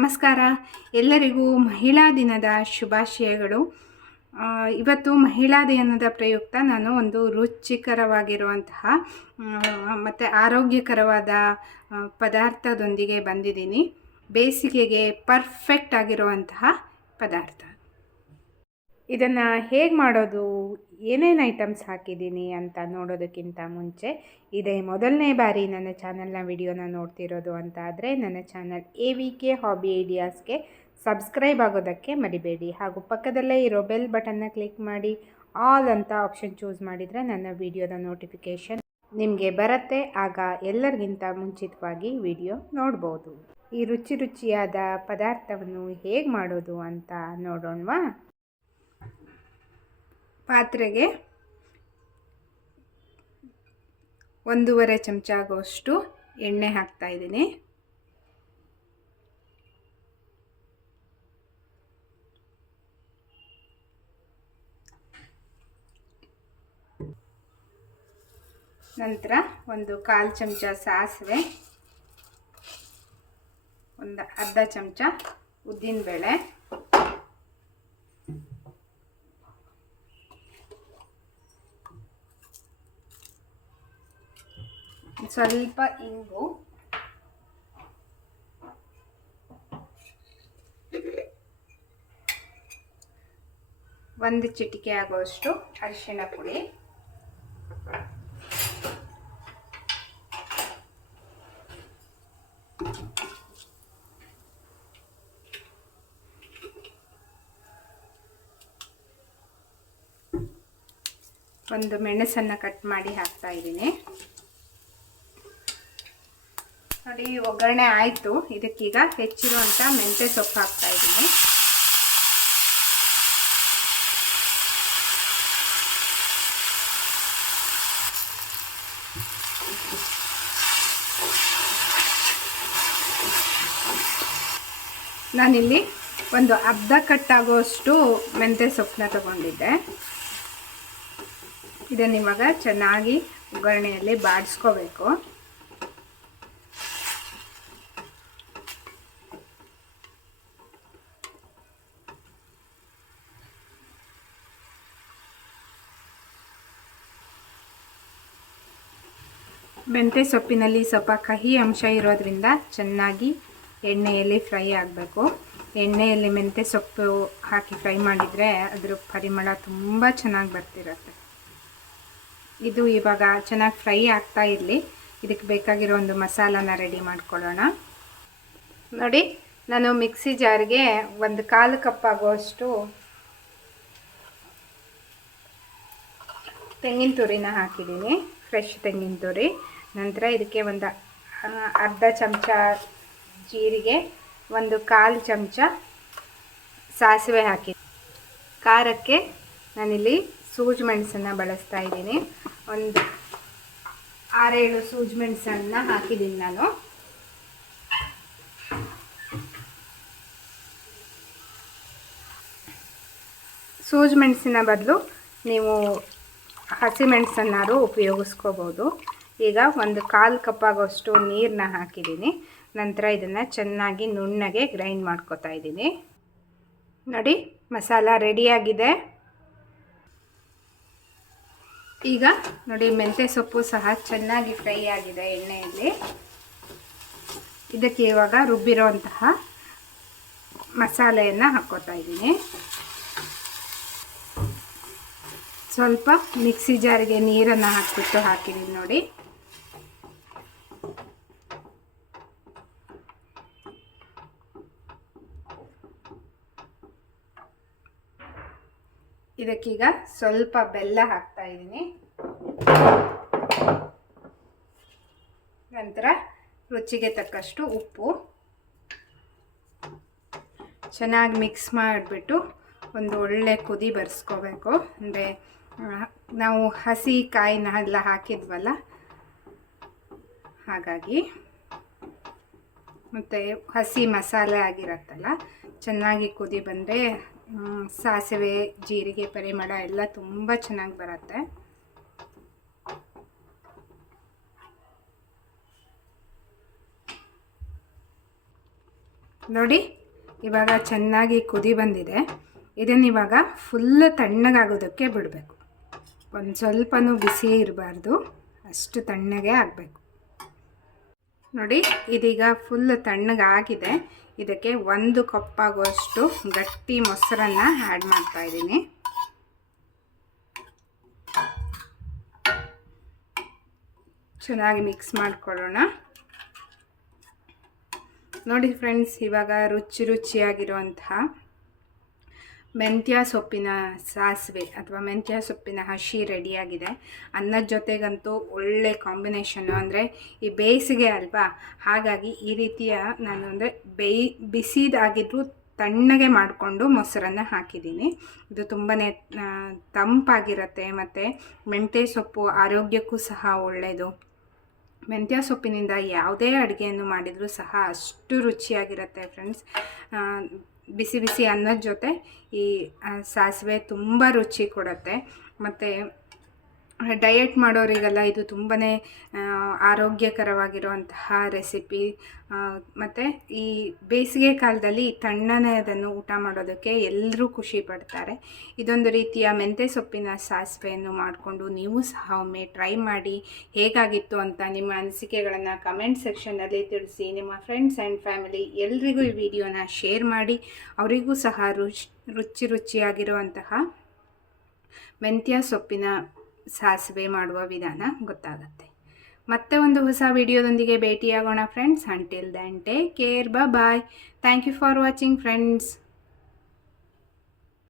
ನಮಸ್ಕಾರ. ಎಲ್ಲರಿಗೂ ಮಹಿಳಾ ದಿನದ ಶುಭಾಶಯಗಳು. ಇವತ್ತು ಮಹಿಳಾ ದಿನದ ಪ್ರಯುಕ್ತ ನಾನು ಒಂದು ರುಚಿಕರವಾಗಿರುವಂತಹ ಮತ್ತು ಆರೋಗ್ಯಕರವಾದ ಪದಾರ್ಥದೊಂದಿಗೆ ಬಂದಿದ್ದೀನಿ. ಬೇಸಿಗೆಗೆ ಪರ್ಫೆಕ್ಟ್ ಆಗಿರುವಂತಹ ಪದಾರ್ಥ. ಇದನ್ನು ಹೇಗೆ ಮಾಡೋದು? ಏನೇನು ಐಟಮ್ಸ್ ಹಾಕಿದ್ದೀನಿ ಅಂತ ನೋಡೋದಕ್ಕಿಂತ ಮುಂಚೆ ಇದೇ ಮೊದಲನೇ ಬಾರಿ ನನ್ನ ಚಾನಲ್ನ ವಿಡಿಯೋನ ನೋಡ್ತಿರೋದು ಅಂತ ಆದರೆ ನನ್ನ channel A V K hobby ಐಡಿಯಾಸ್ಗೆ subscribe ಆಗೋದಕ್ಕೆ ಮರಿಬೇಡಿ. ಹಾಗೂ ಪಕ್ಕದಲ್ಲೇ ಇರೋ ಬೆಲ್ ಬಟನ್ನ ಕ್ಲಿಕ್ ಮಾಡಿ, ಆಲ್ ಅಂತ ಆಪ್ಷನ್ ಚೂಸ್ ಮಾಡಿದರೆ ನನ್ನ ವಿಡಿಯೋದ ನೋಟಿಫಿಕೇಷನ್ ನಿಮಗೆ ಬರುತ್ತೆ. ಆಗ ಎಲ್ಲರಿಗಿಂತ ಮುಂಚಿತವಾಗಿ ವಿಡಿಯೋ ನೋಡ್ಬೋದು. ಈ ರುಚಿ ರುಚಿಯಾದ ಪದಾರ್ಥವನ್ನು ಹೇಗೆ ಮಾಡೋದು ಅಂತ ನೋಡೋಣವಾ? ಪಾತ್ರೆಗೆ ಒಂದೂವರೆ ಚಮಚ ಆಗುವಷ್ಟು ಎಣ್ಣೆ ಹಾಕ್ತಾ ಇದ್ದೀನಿ. ನಂತರ ಒಂದು ಕಾಲು ಚಮಚ ಸಾಸಿವೆ, ಒಂದು ಅರ್ಧ ಚಮಚ ಉದ್ದಿನಬೇಳೆ ಸ್ವಲ್ಪ ಇಂಗು ಒಂದು ಚಿಟಿಕೆ ಆಗುವಷ್ಟು ಅರಿಶಿಣ ಪುಡಿ. ಒಂದು ಮೆಣಸನ್ನು ಕಟ್ ಮಾಡಿ ಹಾಕ್ತಾ ಇದ್ದೀನಿ. ನೋಡಿ, ಒಗ್ಗರಣೆ ಆಯಿತು. ಇದಕ್ಕೀಗ ಹೆಚ್ಚಿರುವಂಥ ಮೆಂತ್ಯ ಸೊಪ್ಪು ಹಾಕ್ತಾ ಇದ್ದೀನಿ. ನಾನಿಲ್ಲಿ ಒಂದು ಅರ್ಧ ಕಟ್ಟಾಗುವಷ್ಟು ಮೆಂತ್ಯ ಸೊಪ್ಪನ್ನ ತಗೊಂಡಿದ್ದೆ. ಇದನ್ನಿವಾಗ ಚೆನ್ನಾಗಿ ಒಗ್ಗರಣೆಯಲ್ಲಿ ಬಾಡಿಸ್ಕೋಬೇಕು. ಮೆಂತ್ಯ ಸೊಪ್ಪಿನಲ್ಲಿ ಸ್ವಲ್ಪ ಕಹಿ ಅಂಶ ಇರೋದ್ರಿಂದ ಚೆನ್ನಾಗಿ ಎಣ್ಣೆಯಲ್ಲಿ ಫ್ರೈ ಆಗಬೇಕು. ಎಣ್ಣೆಯಲ್ಲಿ ಮೆಂತ್ಯ ಸೊಪ್ಪು ಹಾಕಿ ಫ್ರೈ ಮಾಡಿದರೆ ಅದರ ಪರಿಮಳ ತುಂಬ ಚೆನ್ನಾಗಿ ಬರ್ತಿರುತ್ತೆ. ಇದು ಇವಾಗ ಚೆನ್ನಾಗಿ ಫ್ರೈ ಆಗ್ತಾ ಇರಲಿ. ಇದಕ್ಕೆ ಬೇಕಾಗಿರೋ ಒಂದು ಮಸಾಲಾನ ರೆಡಿ ಮಾಡ್ಕೊಳ್ಳೋಣ. ನೋಡಿ, ನಾನು ಮಿಕ್ಸಿ ಜಾರ್ಗೆ ಒಂದು ಕಾಲು ಕಪ್ ಆಗುವಷ್ಟು ತೆಂಗಿನ ತುರಿನ ಹಾಕಿದ್ದೀನಿ. ಫ್ರೆಶ್ ತೆಂಗಿನ ತುರಿ. ನಂತರ ಇದಕ್ಕೆ ಒಂದು ಅರ್ಧ ಚಮಚ ಜೀರಿಗೆ, ಒಂದು ಕಾಲು ಚಮಚ ಸಾಸಿವೆ ಹಾಕಿ. ಖಾರಕ್ಕೆ ನಾನಿಲ್ಲಿ ಸೂಜಿ ಮೆಣಸನ್ನು ಬಳಸ್ತಾ ಇದ್ದೀನಿ. ಒಂದು ಆರೇಳು ಸೂಜಿ ಮೆಣಸನ್ನು ಹಾಕಿದ್ದೀನಿ ನಾನು. ಸೂಜಿ ಮೆಣಸಿನ ಬದಲು ನೀವು ಹಸಿಮೆಣಸನ್ನಾರು ಉಪಯೋಗಿಸ್ಕೋಬೋದು. ಈಗ ಒಂದು ಕಾಲು ಕಪ್ ಆಗೋಷ್ಟು ನೀರನ್ನ ಹಾಕಿದ್ದೀನಿ. ನಂತರ ಇದನ್ನು ಚೆನ್ನಾಗಿ ನುಣ್ಣಗೆ ಗ್ರೈಂಡ್ ಮಾಡ್ಕೋತಾ ಇದ್ದೀನಿ. ನೋಡಿ, ಮಸಾಲ ರೆಡಿಯಾಗಿದೆ ಈಗ ನೋಡಿ, ಮೆಂತ್ಯ ಸೊಪ್ಪು ಸಹ ಚೆನ್ನಾಗಿ ಫ್ರೈ ಆಗಿದೆ ಎಣ್ಣೆಯಲ್ಲಿ. ಇದಕ್ಕೆ ಇವಾಗ ರುಬ್ಬಿರೋಂತಹ ಮಸಾಲೆಯನ್ನು ಹಾಕ್ಕೋತಾ ಇದ್ದೀನಿ. ಸ್ವಲ್ಪ ಮಿಕ್ಸಿ ಜಾರಿಗೆ ನೀರನ್ನು ಹಾಕಿಬಿಟ್ಟು ಹಾಕಿದ್ದೀನಿ ನೋಡಿ. ಇದಕ್ಕೀಗ ಸ್ವಲ್ಪ ಬೆಲ್ಲ ಹಾಕ್ತಾ ಇದ್ದೀನಿ. ನಂತರ ರುಚಿಗೆ ತಕ್ಕಷ್ಟು ಉಪ್ಪು. ಚೆನ್ನಾಗಿ ಮಿಕ್ಸ್ ಮಾಡಿಬಿಟ್ಟು ಒಂದು ಒಳ್ಳೆ ಕುದಿ ಬರೆಸ್ಕೋಬೇಕು. ಅಂದರೆ ನಾವು ಹಸಿ ಕಾಯಿನ ಎಲ್ಲ ಹಾಕಿದ್ವಲ್ಲ? ಹಾಗಾಗಿ. ಮತ್ತು ಹಸಿ ಮಸಾಲೆ ಆಗಿರತ್ತಲ್ಲ, ಚೆನ್ನಾಗಿ ಕುದಿ ಬಂದರೆ ಸಾಸಿವೆ, ಜೀರಿಗೆ, ಪರಿಮಳ ಎಲ್ಲ ತುಂಬ ಚೆನ್ನಾಗಿ ಬರುತ್ತೆ. ನೋಡಿ, ಇವಾಗ ಚೆನ್ನಾಗಿ ಕುದಿ ಬಂದಿದೆ. ಇದನ್ನು ಇವಾಗ ಫುಲ್ ತಣ್ಣಗಾಗೋದಕ್ಕೆ ಬಿಡಬೇಕು. ಒಂದು ಸ್ವಲ್ಪನೂ ಬಿಸಿ ಇರಬಾರ್ದು, ಅಷ್ಟು ತಣ್ಣಗೆ ಆಗಬೇಕು. ನೋಡಿ, ಇದೀಗ ಫುಲ್ ತಣ್ಣಗಾಗಿದೆ. ಇದಕ್ಕೆ ಒಂದು ಕಪ್ಪಾಗುವಷ್ಟು ಗಟ್ಟಿ ಮೊಸರನ್ನು ಆ್ಯಡ್ ಮಾಡ್ತಾ ಇದ್ದೀನಿ. ಚೆನ್ನಾಗಿ ಮಿಕ್ಸ್ ಮಾಡಿಕೊಳ್ಳೋಣ. ನೋಡಿ ಫ್ರೆಂಡ್ಸ್ ಇವಾಗ ರುಚಿ ರುಚಿಯಾಗಿರುವಂತಹ ಮೆಂತ್ಯ ಸೊಪ್ಪಿನ ಸಾಸಿವೆ ಅಥವಾ ಮೆಂತ್ಯ ಸೊಪ್ಪಿನ ಹಸಿ ರೆಡಿಯಾಗಿದೆ. ಅನ್ನದ ಜೊತೆಗಂತೂ ಒಳ್ಳೆ ಕಾಂಬಿನೇಷನ್ನು ಅಂದರೆ ಈ ಬೇಸಿಗೆ ಅಲ್ವಾ? ಹಾಗಾಗಿ ಈ ರೀತಿಯ ನಾನು ಅಂದರೆ ಬೇಯ್ ಬಿಸಿದಾಗಿದ್ದರೂ ತಣ್ಣಗೆ ಮಾಡಿಕೊಂಡು ಮೊಸರನ್ನು ಹಾಕಿದ್ದೀನಿ. ಇದು ತುಂಬಾ ತಂಪಾಗಿರುತ್ತೆ ಮತ್ತು ಮೆಂತ್ಯ ಸೊಪ್ಪು ಆರೋಗ್ಯಕ್ಕೂ ಸಹ ಒಳ್ಳೆಯದು ಮೆಂತ್ಯ ಸೊಪ್ಪಿನಿಂದ ಯಾವುದೇ ಅಡುಗೆಯನ್ನು ಮಾಡಿದರೂ ಸಹ ಅಷ್ಟು ರುಚಿಯಾಗಿರುತ್ತೆ ಫ್ರೆಂಡ್ಸ್ ಬಿಸಿ ಬಿಸಿ ಅನ್ನದ ಜೊತೆ ಈ ಸಾಸಿವೆ ತುಂಬ ರುಚಿ ಕೊಡುತ್ತೆ. ಮತ್ತು ಡಯಟ್ ಮಾಡೋರಿಗೆಲ್ಲ ಇದು ತುಂಬಾ ಆರೋಗ್ಯಕರವಾಗಿರುವಂತಹ ರೆಸಿಪಿ. ಮತ್ತು ಈ ಬೇಸಿಗೆ ಕಾಲದಲ್ಲಿ ತಣ್ಣನೆ ಅದನ್ನು ಊಟ ಮಾಡೋದಕ್ಕೆ ಎಲ್ಲರೂ ಖುಷಿ ಪಡ್ತಾರೆ. ಇದೊಂದು ರೀತಿಯ ಮೆಂತ್ಯ ಸೊಪ್ಪಿನ ಸಾಸಿವೆಯನ್ನು ಮಾಡಿಕೊಂಡು ನೀವು ಸಹ ಒಮ್ಮೆ ಟ್ರೈ ಮಾಡಿ ಹೇಗಾಗಿತ್ತು ಅಂತ ನಿಮ್ಮ ಅನಿಸಿಕೆಗಳನ್ನು ಕಮೆಂಟ್ ಸೆಕ್ಷನ್ನಲ್ಲಿ ತಿಳಿಸಿ. ನಿಮ್ಮ ಫ್ರೆಂಡ್ಸ್ ಆ್ಯಂಡ್ ಫ್ಯಾಮಿಲಿ ಎಲ್ರಿಗೂ ಈ ವಿಡಿಯೋನ ಶೇರ್ ಮಾಡಿ. ಅವರಿಗೂ ಸಹ ರುಚಿ ರುಚಿ, ರುಚಿಯಾಗಿರುವಂತಹ ಮೆಂತ್ಯ ಸೊಪ್ಪಿನ ಸಾಸಿವೆ ಮಾಡುವ ವಿಧಾನ ಗೊತ್ತಾಗುತ್ತೆ. ಮತ್ತೆ ಒಂದು ಹೊಸ ವಿಡಿಯೋದೊಂದಿಗೆ ಭೇಟಿಯಾಗೋಣ friends until then take care bye thank you for watching friends